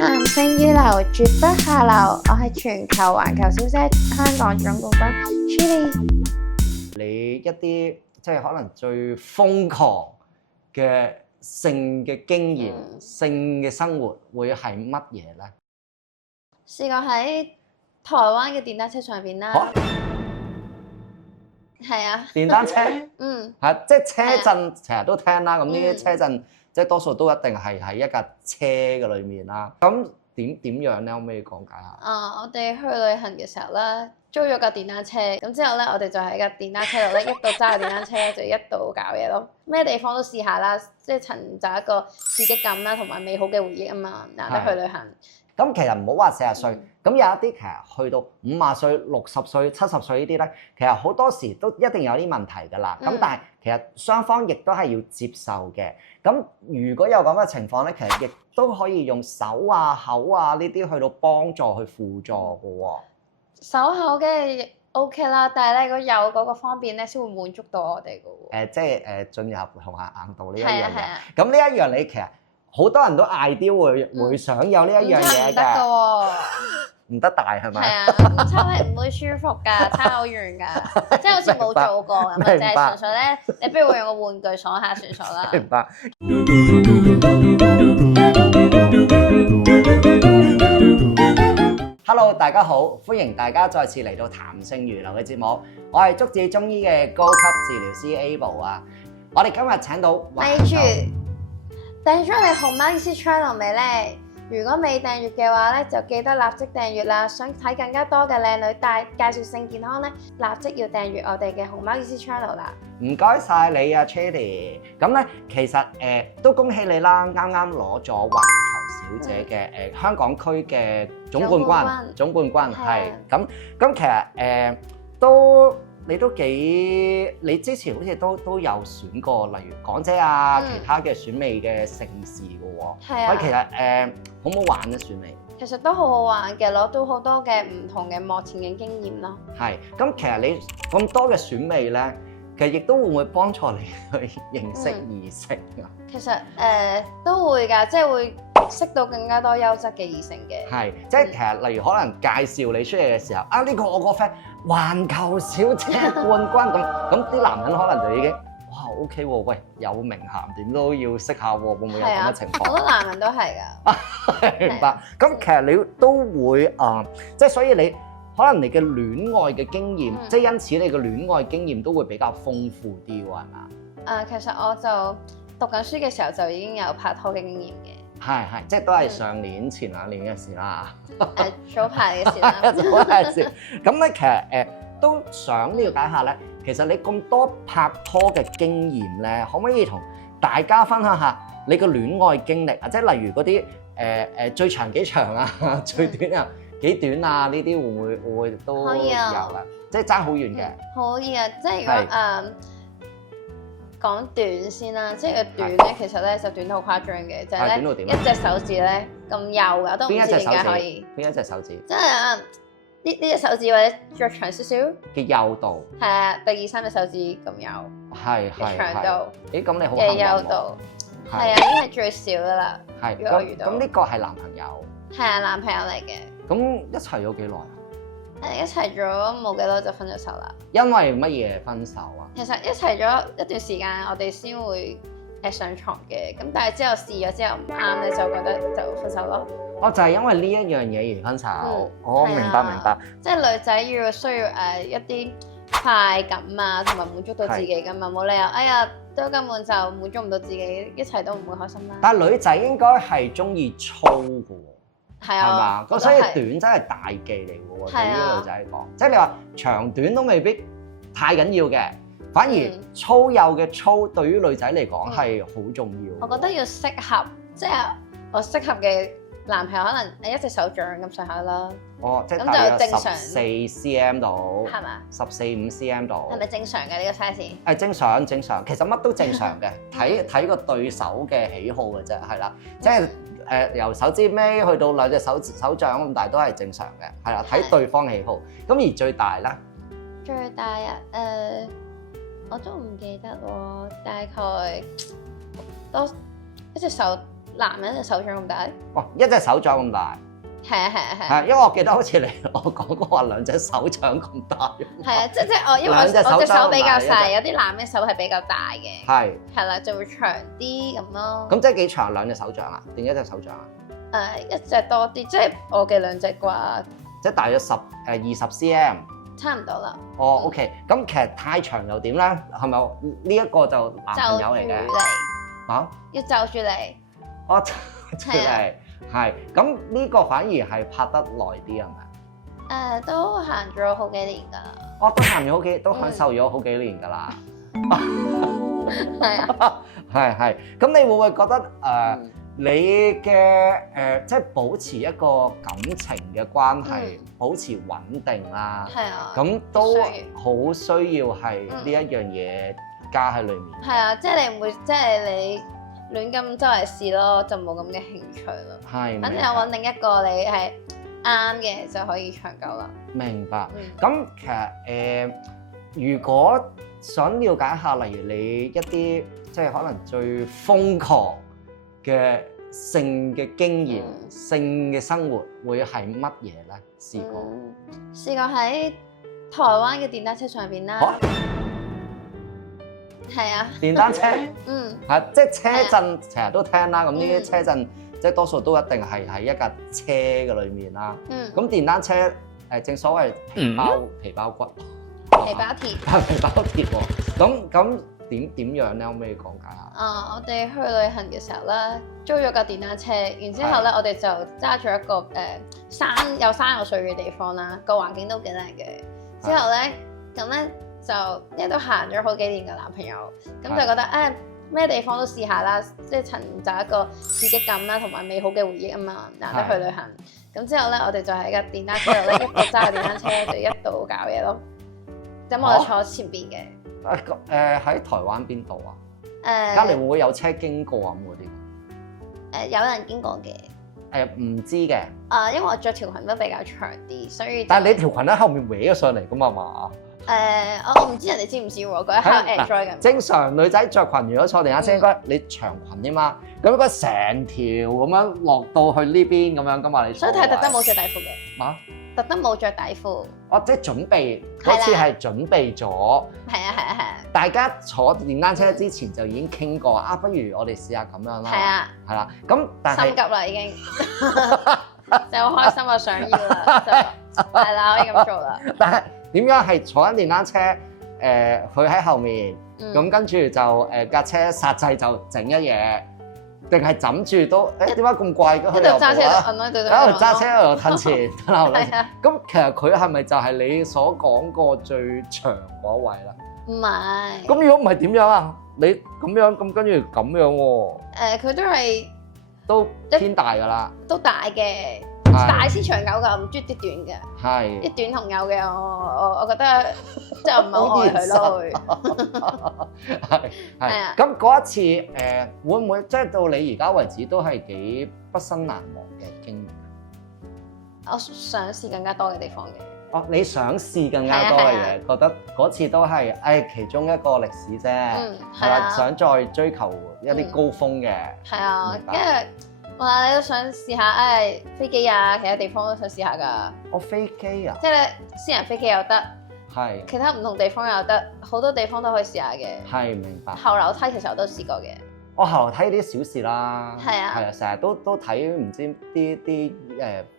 談性語流絕不下流，我係全球環球小姐香港總冠軍 Chilli。你一啲即係可能最瘋狂嘅性嘅經驗、性嘅生活會係乜嘢咧？試過喺台灣嘅電單車上邊啦，係啊，電單車，係即係車震，成日都聽啦。咁呢啲車震即係多數都一定係喺一架車嘅裏面啦。咁點樣咧？可唔可以講解下？我哋去旅行嘅時候咧，租咗架電單車，咁之後咧，我哋就喺架電單車度咧，一度揸架電單車就一度搞嘢咯。咩地方都試下啦，即係尋找一個刺激感啦，同埋美好嘅回憶啊嘛，難得去旅行。咁其實唔好話40歲，咁有一啲其實去到50歲、60歲、70歲呢啲咧，其實好多時都一定有啲問題㗎啦。咁但係其實雙方亦都係要接受嘅。咁如果有咁嘅情況咧，其實亦都可以用手啊、口啊呢啲去到幫助去輔助嘅喎。手口嘅 OK 啦，但係咧，如果有嗰個方便咧，先會滿足到我哋嘅喎。即係進入同下硬度呢一樣嘢。咁呢一樣你其實好多人都 ideal 會想有呢一樣嘢嘅。唔得㗎喎，唔得大係咪？係啊，抽係唔會舒服㗎，差好遠㗎，即係好似冇做過咁啊，就係純粹咧，你不如會用個玩具爽下算數啦。明白。Hello， 大家好，歡迎大家再次嚟到談性如流嘅節目，我係竹子中醫嘅高級治療師 Abel 啊，我哋今日請到，咪住，訂咗我哋熊貓醫師 channel 未咧？如果未訂閱嘅話咧，就記得立即訂閱啦！想睇更加多嘅靚女介紹性健康咧，立即要訂閱我哋嘅熊貓醫師 channel 啦！唔該晒你啊 Chilli， 咁咧其實都恭喜你啦，啱啱攞咗環球小姐嘅香港區嘅總冠軍係咁其實都你都幾你之前好似都有選過，例如港姐啊，其他嘅選美嘅盛事嘅喎。係啊。其實好唔好玩咧選美？其實都好好玩嘅，攞到好多嘅唔同嘅幕前嘅經驗咯。係。咁其實你咁多嘅選美咧，其實亦都會唔會幫助你去認識異性啊？其實都會㗎，即係會識到更加多優質嘅異性嘅。係，即係其實例如可能介紹你出嚟嘅時候，啊呢個我個 friend 環球小姐冠軍咁啲男人可能就已經哇 OK 喎，喂有名銜點都要識下喎，會唔會有咁嘅情況？好多男人都係㗎。明白。咁其實你都會即係所以你可能你嘅戀愛嘅經驗，即係因此你嘅戀愛經驗都會比較豐富啲喎，係嘛？其實我就讀緊書嘅時候就已經有拍拖嘅經驗嘅。係，即係都係上年前2年嘅事啦。早排嘅事啦。早排嘅事。咁咧其實都想了解下咧，其實你咁多拍拖嘅經驗咧，可唔可以同大家分享下你嘅戀愛經歷啊？即係例如嗰啲最長幾長啊，最短啊幾短啊？呢啲會唔會都有啊？即係爭好遠嘅。可以啊，即係如果講短先啦，即係個短咧，其實咧就短到好誇張嘅，就係咧一隻手指咧咁幼㗎，都唔知點解可以。邊一隻手指？即係呢隻手指或者再長少少嘅幼度。係啊，第2、3隻手指咁幼。係長度。咦，咁你好嘅幼度。係啊，已經係最少㗎啦。係。如果我遇到。咁呢個係男朋友。係啊，男朋友嚟嘅。咁一齊咗幾耐啊？一齊咗冇幾耐就分咗手啦。因為乜嘢分手啊？其實一齊咗一段時間，我哋先會上床嘅。咁但係之後試咗之後唔啱咧，就覺得就分手咯。就係因為呢一樣嘢而分手。明白。即係女仔要需要一啲快感啊，同埋滿足到自己㗎嘛，冇理由哎呀都根本就滿足唔到自己，一齊都唔會開心啦。但係女仔應該係中意粗㗎喎。係嘛？咁所以短真係大忌嚟嘅喎，對於女仔嚟講，即係你話長短都未必太緊要嘅，反而粗幼嘅粗對於女仔嚟講係好重要。我覺得要適合，即係我適合嘅男朋友可能你一隻手掌咁上下啦。即係大約正常14cm 度，係嘛？14-15cm 度。係咪正常嘅呢個 size？係正常，其實乜都正常嘅，睇個對手嘅喜好嘅啫，係啦，即係。由手指尾去到2隻手掌咁大都係正常嘅，係啦，睇對方喜好。咁而最大咧？最大啊，我都唔記得喎，大概多一隻手男人嘅手掌咁大。哇！一隻手掌咁大。係啊係啊係。係，因為我記得好似我講過話2隻手掌咁大。係啊，即我因為我隻手比較細，有啲男嘅手係比較大嘅。係。係啦，就會長啲咁咯。咁即係幾長2隻手掌啊？定1隻手掌啊？一隻多啲，即係我嘅2隻啩。即係大約20 cm。差唔多啦。哦，OK，咁其實太長又點咧？係咪呢一個就男朋友嚟嘅？啊？要就住你。我就住你。係，咁呢個反而係拍得耐啲係咪？都行咗好幾年㗎啦。都行咗都享受咗好幾年㗎啦。係啊。係，咁你會唔會覺得你嘅即係保持一個感情嘅關係，保持穩定啦。係啊。咁都好需要係呢一樣嘢加喺裡面。係啊，即係你唔會即係你亂咁周圍試咯，就冇咁嘅興趣咯。係。反正我揾另一個你係啱嘅就可以長久啦。明白。咁其實如果想了解下，例如你一啲即係可能最瘋狂嘅性嘅經驗、性嘅生活會係乜嘢咧？試過喺台灣嘅電單車上邊啦。係啊。電單車。即係車震，成日都聽啦。咁呢啲車震，即係多數都一定係喺一架車嘅裏面啦。咁電單車正所謂皮包骨、皮包鐵。皮包鐵喎。咁點樣咧？可唔可以講解下？我哋去旅行嘅時候咧，租咗架電單車，然之後咧，我哋就揸咗一個有山有水嘅地方啦，個環境都幾靚嘅。之後咧，咁咧就因為都行咗好幾年嘅男朋友，咁就覺得咩地方都試下啦，即係尋找一個刺激感啦，同埋美好嘅回憶啊嘛，難得去旅行。咁之後咧，我哋就喺架電單車度咧，一度揸架電單車就一度搞嘢咯。咁我就坐前邊嘅。喺台灣邊度啊？隔離會唔會有車經過咁嗰啲？有人經過嘅。唔知嘅。因為我着條裙都比較長啲，所以。但係你條裙喺後面搲咗上嚟㗎嘛？我唔知人哋知唔知喎，佢喺度 enjoy 緊。正常女仔着裙如果坐電單車，應該你長裙啫嘛，咁應該成條咁樣落到去呢邊咁樣㗎嘛？你所以睇特登冇着底褲嘅。特登冇着底褲。即係準備嗰次係準備咗。係啊。大家坐電單車之前就已經傾過不如我哋試下咁樣啦。係啊。係啦，咁但係心急啦已經，就好開心啊想要啦，係啦可以咁做啦。但係點樣係坐緊電單車？佢喺後面，咁跟住就架車剎掣就整一嘢，定係枕住都點解咁貴嘅？佢又揸車喺度揸車喺度褪前褪後。咁其實佢係咪就係你所講過最長嗰位啦？唔係。咁如果唔係點樣啊？你咁樣咁跟住咁樣喎？佢都偏大㗎啦。都大嘅。大先長久㗎，唔中意啲短嘅。係。啲短同有嘅，我覺得即係唔係好愛佢咯。係啊。咁嗰一次會唔會即係到你而家為止都係幾畢生難忘嘅經驗？我想試更加多嘅地方嘅。你想試更加多嘅嘢，覺得嗰次都係其中一個歷史啫。係啦，想再追求一啲高峰嘅。係啊，因為你都想試下飛機啊，其他地方都想試下㗎。飛機啊？即係私人飛機又得，係其他唔同地方又得，好多地方都可以試下嘅。係，明白。後樓梯其實我都試過嘅。後樓梯啲小事啦。係啊，成日都睇唔知啲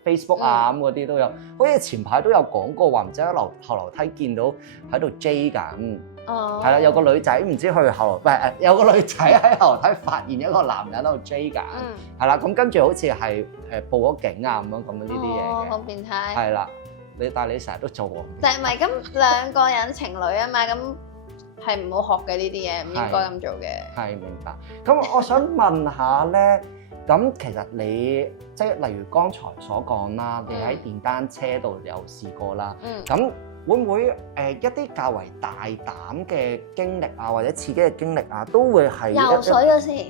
Facebook 啊咁嗰啲都有，好似前排都有講過話，唔知喺後樓梯見到喺度 J 緊。係啦，有個女仔唔知去後樓，有個女仔喺後樓梯發現一個男人喺度追緊，係啦，咁跟住好似係報咗警啊咁樣呢啲嘢嘅，好變態。係啦，但係你成日都做喎。就係咪咁兩個人情侶啊嘛，咁係唔好學嘅呢啲嘢，唔應該咁做嘅。係，明白。咁我想問下咧，咁其實你即係例如剛才所講啦，你喺電單車度有試過啦，咁。會唔會一啲較為大膽嘅經歷啊，或者刺激嘅經歷啊，都會係游水嗰時？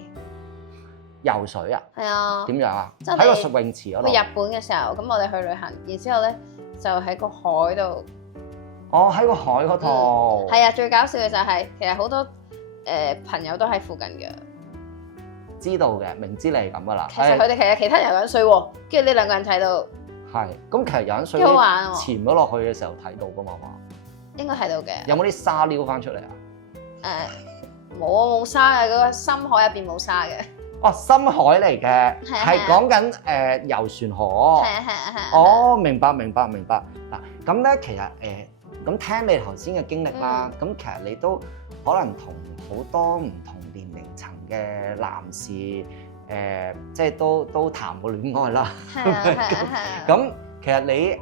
游水啊？係啊。點樣啊？喺個泳池嗰度。去日本嘅時候，咁我哋去旅行，然之後咧就喺個海度。喺個海嗰度。係啊，最搞笑嘅就係其實好多朋友都喺附近嘅。知道嘅，明知你係咁噶啦。其實佢哋其實其他人有樣衰喎，跟住呢兩個人睇到。係，咁其實有樣衰，幾好玩喎！潛咗落去嘅時候睇到噶嘛嘛。應該睇到嘅。有冇啲沙撩翻出嚟啊？冇沙嘅，嗰個深海入邊冇沙嘅。哦，深海嚟嘅，係講緊遊船河。係啊。哦，明白。嗱，咁咧其實咁聽你頭先嘅經歷啦，咁其實你都可能同好多唔同年齡層嘅男士即係都談過戀愛啦。係啊。咁其實你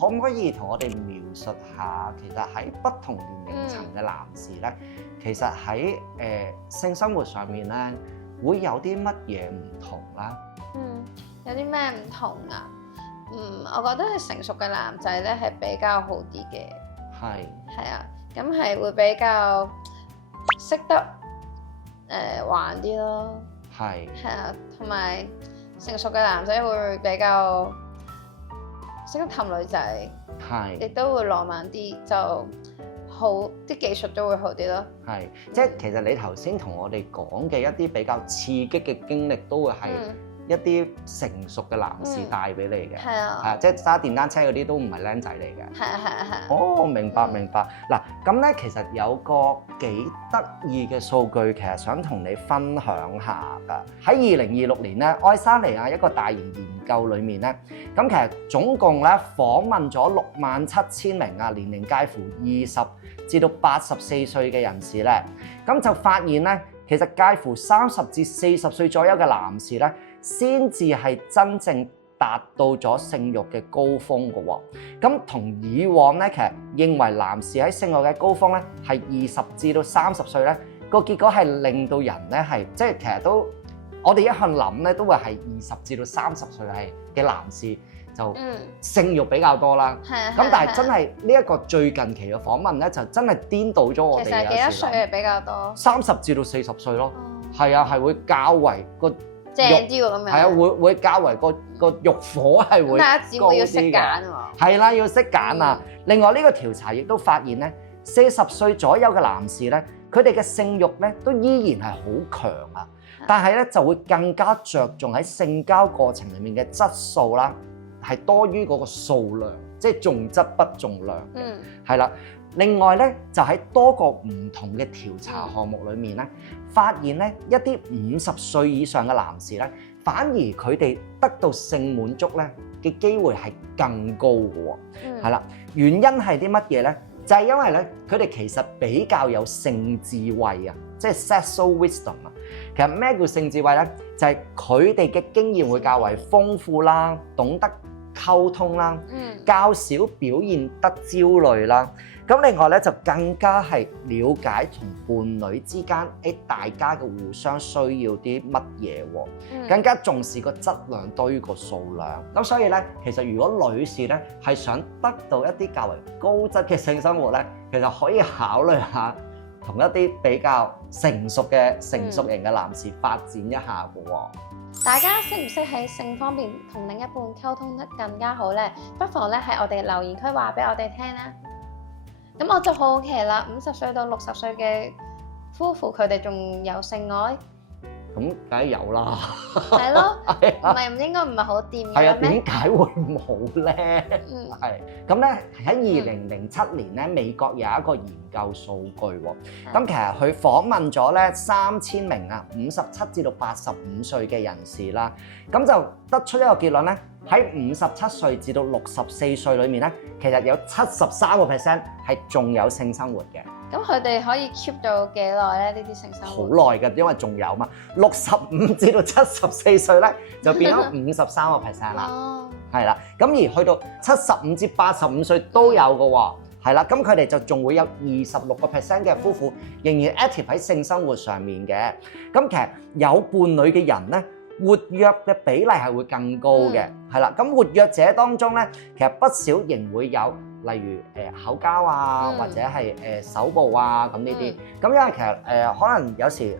可唔可以同我哋描述下，其實喺不同年齡層嘅男士咧，其實喺性生活上面咧，會有啲乜嘢唔同啦？有啲咩唔同啊？我覺得係成熟嘅男仔咧係比較好啲嘅。係啊，咁係會比較識得玩啲咯。係啊，同埋成熟嘅男仔會比較識得氹女仔，亦都會浪漫啲，就好啲技術都會好啲咯。即係其實你頭先同我哋講嘅一啲比較刺激嘅經歷，都會係一啲成熟嘅男士帶俾你嘅。係啊，即係揸電單車嗰啲都唔係僆仔嚟嘅。係。哦，明白。嗱，咁咧其實有個幾得意嘅數據，其實想同你分享下㗎。喺2026年咧，愛沙尼亞一個大型研究裏面咧，咁其實總共咧訪問咗67000名啊，年齡介乎20至到84歲嘅人士咧，咁就發現咧，其實介乎30至40歲左右嘅男士咧，先至係真正達到咗性慾嘅高峰嘅喎。咁同以往咧，其實認為男士喺性慾嘅高峰咧係20至到30歲咧，個結果係令到人咧係即係其實都我哋一向諗咧都會係20至到30歲嘅男士就性慾比較多啦。咁但係真係呢一個最近期嘅訪問咧，就真係顛倒咗我哋。其實幾多歲係比較多？30至到40歲咯。係啊，係會較為個正啲喎咁樣。係啊，會較為個慾火係會大家只會要識揀啊。係啦，要識揀啊。另外呢個調查亦都發現咧，40歲左右嘅男士咧，佢哋嘅性慾咧都依然係好強啊。但係咧就會更加着重喺性交過程裡面嘅質素啦，係多於嗰個數量，即係重質不重量。係啦。另外咧，就喺多個唔同嘅調查項目裏面咧，發現咧一啲50歲以上嘅男士咧，反而佢哋得到性滿足咧嘅機會係更高嘅喎。係啦，原因係啲乜嘢咧？就係因為咧，佢哋其實比較有性智慧啊，即係 sexual wisdom 啊。其實咩叫性智慧咧？就係佢哋嘅經驗會較為豐富啦，懂得溝通啦，較少表現得焦慮啦。咁另外咧就更加係了解同伴侶之間大家嘅互相需要啲乜嘢喎，更加重視個質量多於個數量。咁所以咧，其實如果女士咧係想得到一啲較為高質嘅性生活咧，其實可以考慮下同一啲比較成熟型嘅男士發展一下嘅喎。大家識唔識喺性方面同另一半溝通得更加好咧？不妨咧喺我哋留言區話俾我哋聽啦。咁我就好奇啦，50歲到60歲嘅夫婦，佢哋仲有性愛？咁梗係有啦。係咯，唔應該唔係好掂嘅咩？係啊，點解會冇咧？係咁咧，喺2007年咧，美國有一個研究數據喎。咁其實佢訪問咗咧3000名啊57至到85歲嘅人士啦，咁就得出一個結論咧，喺57歲至到64歲裏面咧，其實有73% 係仲有性生活嘅。咁佢哋可以 keep 到幾耐咧？呢啲性生活好耐㗎，因為仲有嘛。65至到74歲咧，就變咗53% 啦。哦，係啦。咁而去到75至85歲都有㗎喎。係啦，咁佢哋就仲會有26% 嘅夫婦仍然 active 喺性生活上面嘅。咁其實有伴侶嘅人咧，活躍嘅比例係會更高嘅。係啦，咁活躍者當中咧，其實不少仍會有。例如口交啊，或者係手部啊咁呢啲，咁因為其實可能有時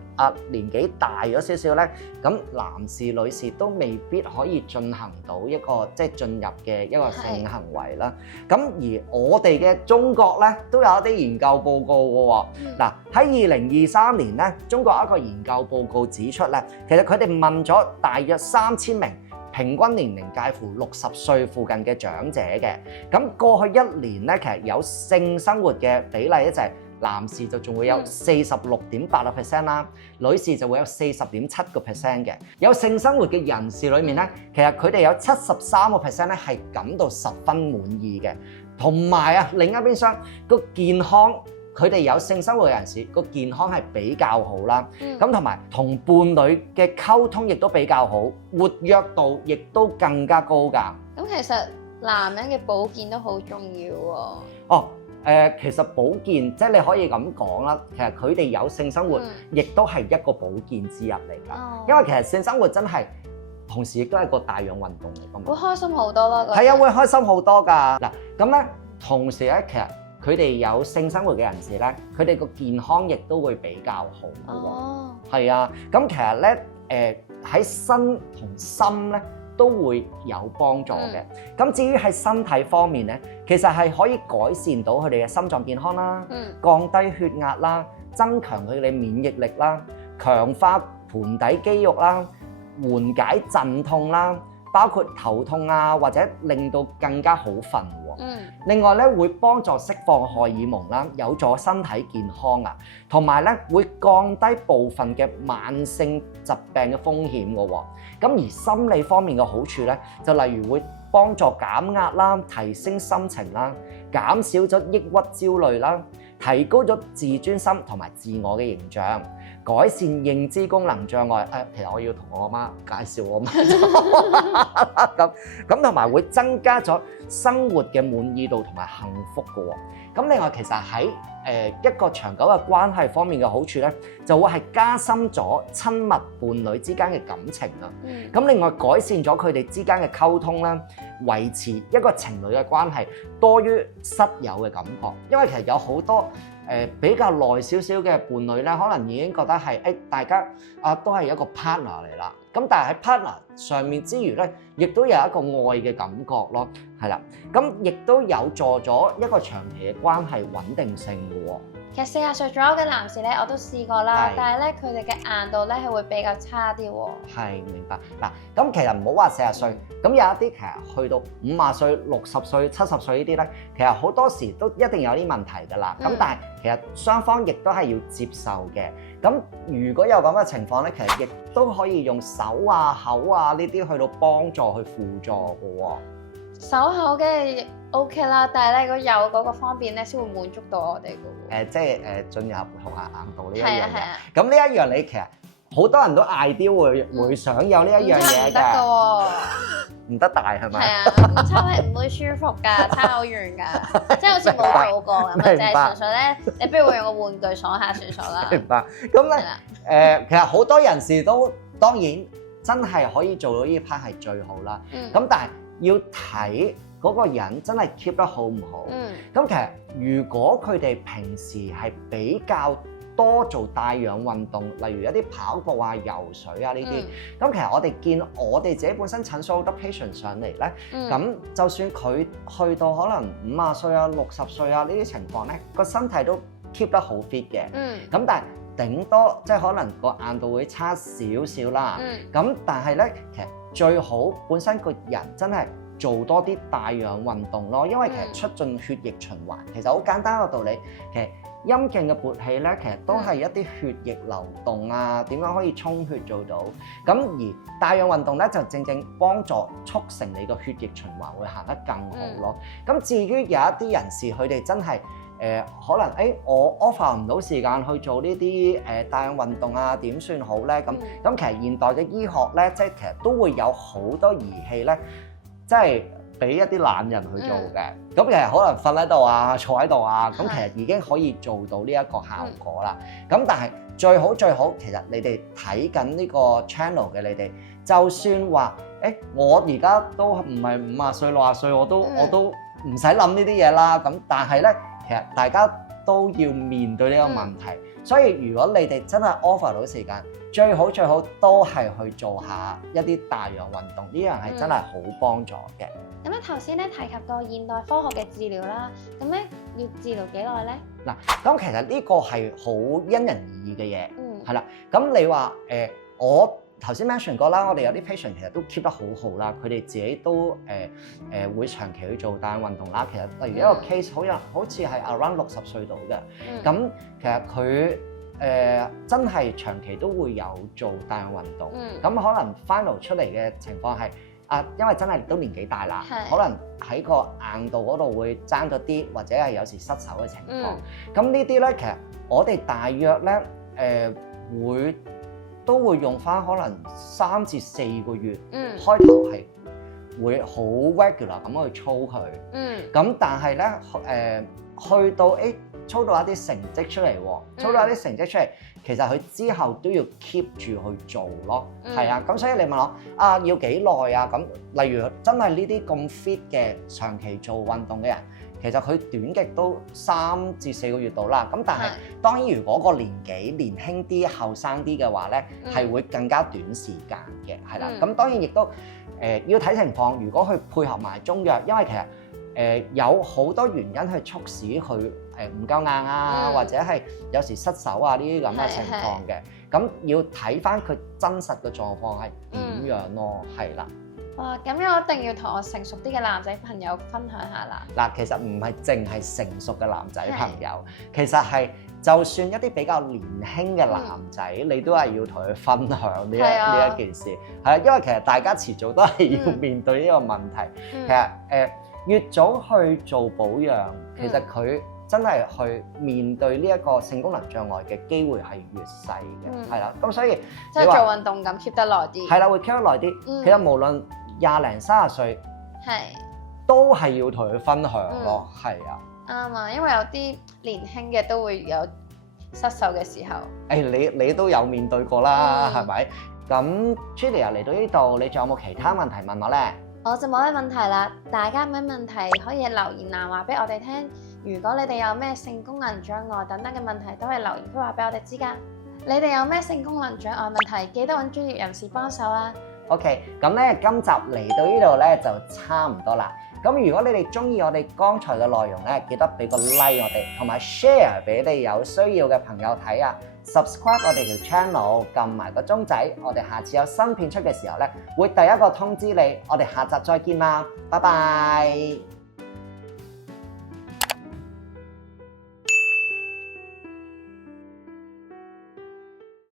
年紀大咗少少咧，咁男士女士都未必可以進行到一個即係進入嘅一個性行為啦。咁而我哋嘅中國咧都有一啲研究報告嘅喎。嗱，喺2023年咧，中國一個研究報告指出咧，其實佢哋問咗大約3000名平均年齡介乎60歲附近嘅長者嘅，咁過去1年咧，其實有性生活嘅比例咧就係男士就仲會有46.8% 啦，女士就會有40.7% 嘅。有性生活嘅人士裏面咧，其實佢哋有73% 咧係感到十分滿意嘅，同埋啊另一邊廂個健康。佢哋有性生活嘅人士個健康係比較好啦，咁同埋同伴侶嘅溝通亦都比較好，活躍度亦都更加高㗎。咁其實男人嘅保健都好重要喎。哦，其實保健即係你可以咁講啦，其實佢哋有性生活，亦都係一個保健之一嚟㗎。因為其實性生活真係同時亦都係個帶氧運動嚟㗎嘛。會開心好多咯。係啊，會開心好多㗎。嗱，咁咧同時咧，其實佢哋有性生活嘅人士咧，佢哋個健康亦都會比較好嘅喎。係啊，咁其實咧，喺身同心咧都會有幫助嘅。咁至於喺身體方面咧，其實係可以改善到佢哋嘅心臟健康啦，降低血壓啦，增強佢哋免疫力啦，強化盆底肌肉啦，緩解陣痛啦，包括頭痛啊，或者令到更加好瞓。另外咧會幫助釋放荷爾蒙啦，有助身體健康啊，同埋咧會降低部分嘅慢性疾病嘅風險嘅喎。咁而心理方面嘅好處咧，就例如會幫助減壓啦，提升心情啦，減少咗抑鬱焦慮啦，提高咗自尊心同埋自我嘅形象，改善認知功能障礙。其實我要同我媽介紹我媽咁同埋會增加咗生活嘅滿意度同埋幸福嘅喎。咁另外其實喺一個長久嘅關係方面嘅好處咧，就會係加深咗親密伴侶之間嘅感情啊。咁另外改善咗佢哋之間嘅溝通啦，維持一個情侶嘅關係多於室友嘅感覺。因為其實有好多比較耐少少嘅伴侶咧，可能已經覺得係大家都係一個 partner 嚟啦。咁但係喺 partner 上面之餘咧，亦都有一個愛嘅感覺咯，係啦。咁亦都有助咗一個長期嘅關係穩定性嘅喎。其實40歲左右嘅男士咧，我都試過啦，但係咧佢哋嘅硬度咧係會比較差啲喎。係，明白。嗱，咁其實唔好話40歲，咁有一啲其實去到50歲、60歲、70歲呢啲咧，其實好多時都一定有啲問題㗎啦。咁但係其實雙方亦都係要接受嘅。咁如果有咁嘅情況咧，其實亦都可以用手啊、口啊呢啲去到幫助去輔助嘅喎。手口嘅 OK 啦，但係咧如果有嗰個方面咧，先會滿足到我哋嘅喎。即係進入同下硬度呢一樣嘢。咁呢一樣你其實好多人都 ideal 會想有呢一樣嘢㗎。唔得㗎喎，唔得大係咪？係啊，抽係唔會舒服㗎，差好遠㗎，即係好似冇做過咁啊，就係純粹咧，你不如會用個玩具爽下算數啦。明白。咁咧其實好多人士都當然真係可以做到呢 part 係最好啦。咁但係要睇嗰個人真係 keep 得好唔好。咁其實如果佢哋平時係比較多做帶氧運動，例如一啲跑步啊、游水啊呢啲，咁其實我哋見我哋自己本身診所好多 patient 上嚟咧，咁就算佢去到可能50歲啊、60歲啊呢啲情況咧，個身體都 keep 得好 fit 嘅。咁但係頂多即係可能個硬度會差少少啦。咁但係咧，其實最好本身個人真係做多啲帶氧運動咯，因為其實促進血液循環，其實好簡單個道理。其實陰莖嘅勃起咧，其實都係一啲血液流動啊，點樣可以充血做到。咁而帶氧運動咧，就正正幫助促成你個血液循環會行得更好咯。咁至於有一啲人士，佢哋真係可能我 offer 唔到時間去做呢啲帶氧運動啊，點算好咧？咁其實現代嘅醫學咧，即係其實都會有好多儀器咧，即係俾一啲懶人去做嘅。咁其實可能瞓喺度啊，坐喺度啊，咁其實已經可以做到呢一個效果啦。咁但係最好，其實你哋睇緊呢個 channel 嘅你哋，就算話我而家都唔係50歲、60歲，我都唔使諗呢啲嘢啦。咁但係咧，其實大家都要面對呢個問題。所以如果你哋真係 offer 到時間，最好都係去做下一啲帶氧運動，呢樣係真係好幫助嘅。咁咧頭先咧提及過現代科學嘅治療啦，咁咧要治療幾耐咧？嗱，咁其實呢個係好因人而異嘅嘢，係啦。咁你話我頭先 mention 過啦，我哋有啲 patient 其實都 keep 得好好啦，佢哋自己都會長期去做帶氧運動啦。其實例如一個 case 好似係 around 60歲度嘅，咁其實佢真係長期都會有做帶氧運動，咁可能 final 出嚟嘅情況係因為真係都年紀大啦，可能喺個硬度嗰度會爭咗啲，或者係有時失手嘅情況。咁呢啲咧，其實我哋大約咧都會用翻可能3至4個月，開頭係會好 regular 咁去操佢，咁但係咧去到操到一啲成績出嚟喎，操到一啲成績出嚟，其實佢之後都要 keep 住去做咯，係啊，咁所以你問我要幾耐啊？咁例如真係呢啲咁 fit 嘅長期做運動嘅人，其實佢短極都3至4個月到啦。咁但係當然如果個年紀年輕啲、後生啲嘅話咧，係會更加短時間嘅，係啦。咁當然亦都要睇情況，如果佢配合埋中藥，因為其實有好多原因去促使佢唔夠硬啊，或者係有時失手啊呢啲咁嘅情況嘅，咁要睇翻佢真實嘅狀況係點樣咯，係啦。哇！咁我一定要同我成熟啲嘅男仔朋友分享下啦。嗱，其實唔係淨係成熟嘅男仔朋友，其實係就算一啲比較年輕嘅男仔，你都係要同佢分享呢一件事，係啊，因為其實大家遲早都係要面對呢個問題。其實越早去做保養，其實佢真係去面對呢一個性功能障礙嘅機會係越細嘅，係啦。咁所以即係做運動咁 keep 得耐啲，係啦，會 keep 得耐啲。其實無論20零30歲，都係要同佢分享咯，係啊。啱啊，因為有啲年輕嘅都會有失手嘅時候。你都有面對過啦，係咪？咁 Julia 嚟到呢度，你仲有冇其他問題問我咧？我就冇咩問題啦，大家有咩問題可以留言欄話俾我哋聽。如果你哋有咩性功能障礙等等嘅問題，都係留言區話俾我哋知㗎。你哋有咩性功能障礙問題，記得揾專業人士幫手啊。OK， 咁咧今集嚟到呢度咧就差唔多啦。咁如果你哋中意我哋剛才嘅內容咧，記得俾個 like 我哋，同埋 share 俾你有需要嘅朋友睇啊。subscribe 我哋條 channel， 撳埋個鐘仔，我哋下次有新片出嘅時候咧，會第一個通知你。我哋下集再見啦，拜拜。